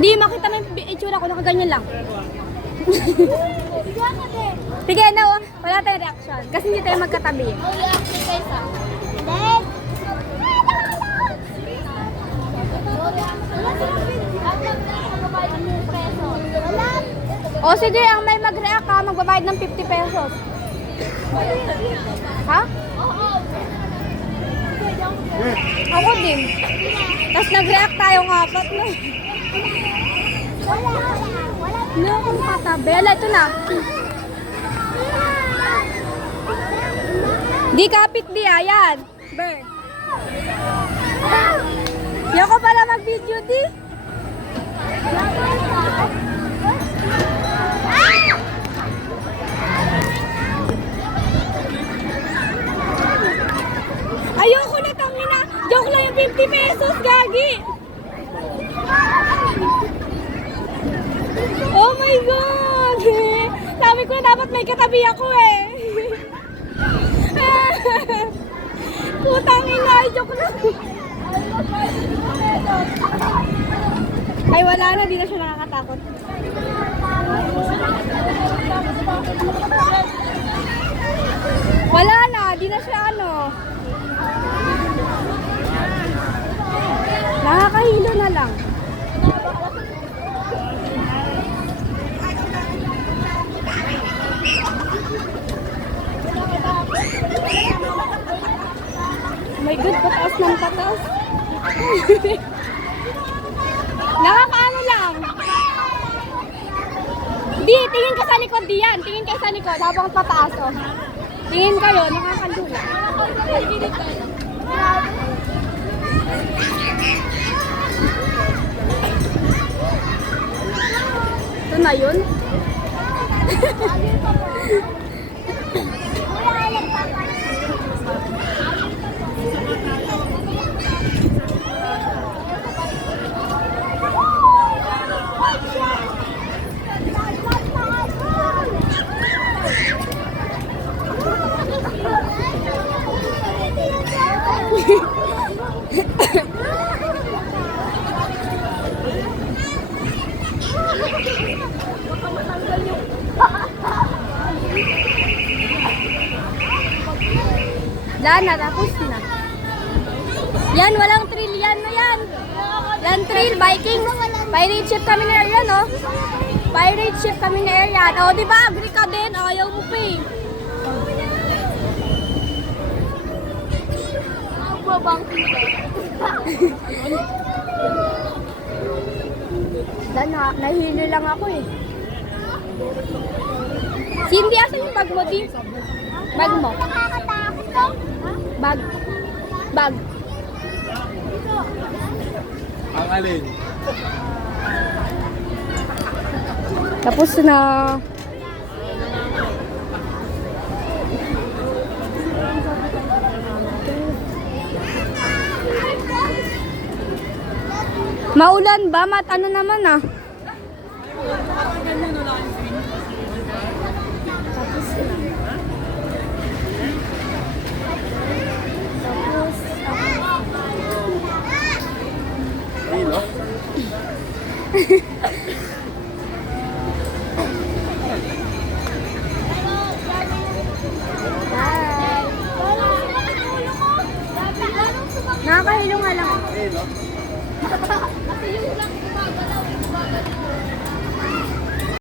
Hindi, makita mo yung itsura ko, nakaganyan lang. Sige, no, wala tayong reaction. Kasi hindi tayo magkatabi. O sige, ang may mag-react ka, magbabayad ng 50 pesos. Ha? Ako din. Tapos nag-react tayong apat na. No, kung katabi. Ala, ito na. Di kapit di, ayan. Bird. Di ako pala mag-video di. Ayoko na, tangina. Joke lang yung 50 pesos, gagi. Oh my God! Sabi ko dapat may katabi ako eh. Putang ina, joke lang. Ay wala na, di na siya nakakatakot. Wala na, di na siya ano. Nakakahilo na lang. Oh my God, pataas ng pataas. Nakakaano lang. Di, tingin ka sa likod diyan. Tingin ka sa likod habang pataas oh. Tingin kayo, nakakandula. Ito na yun. Lana, tapos na. Yan, walang thrill yan na yan. Yan thrill, Vikings. Pirate ship kami na area, no? Pirate ship kami na area. O, diba, agree ka din? Ayaw mo pa eh. Nahilo lang ako eh. Cindy, asan yung bag mo, di? Bag mo. Bag. Bag. Ang alin? Tapos na. Maulan ba? Ano naman ah? Tapos na. Hilo?